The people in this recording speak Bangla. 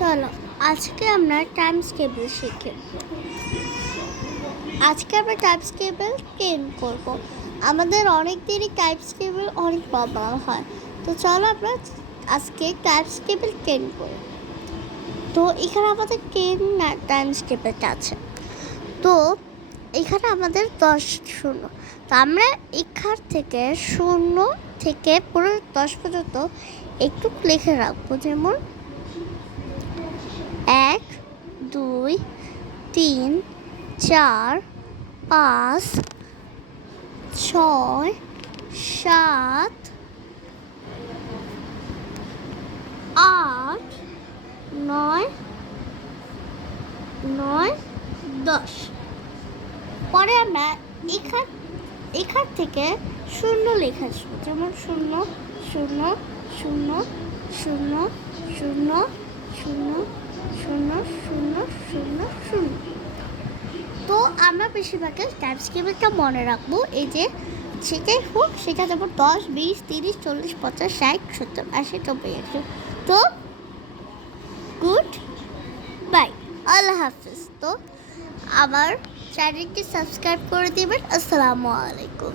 চলো আজকে আমরা টাইমস টেবিল শিখি। আজকে আমরা টাইমস টেবিল করব। আমাদের অনেক দিনই টাইমস টেবিল অনেক প্রবলেম হয়, তো চলো আমরা আজকে টাইমস টেবিল করব। তো এখানে আমাদের টাইমস টেবিলটা আছে। তো এখানে আমাদের 10 শূন্য, তো আমরা এখান থেকে 0 থেকে পুরো 10 পর্যন্ত একটু লিখে রাখবো, যেমন 1 2 3 4 5 6 7 8 9 10। পরে আমরা এখান থেকে 0 লেখা আসবো, যেমন 0 0 0 0 0 0 0 0 0 0। তো আমরা বেশিরভাগই টাইমস টেবিলটা মনে রাখবো, এই যে সেটাই হোক, সেটা যেমন 10 20 30 40 50 60 70 80 90 100। তো গুড বাই, আল্লাহ হাফিজ। তো আমার চ্যানেলটি সাবস্ক্রাইব করে দেবেন। আসসালামু আলাইকুম।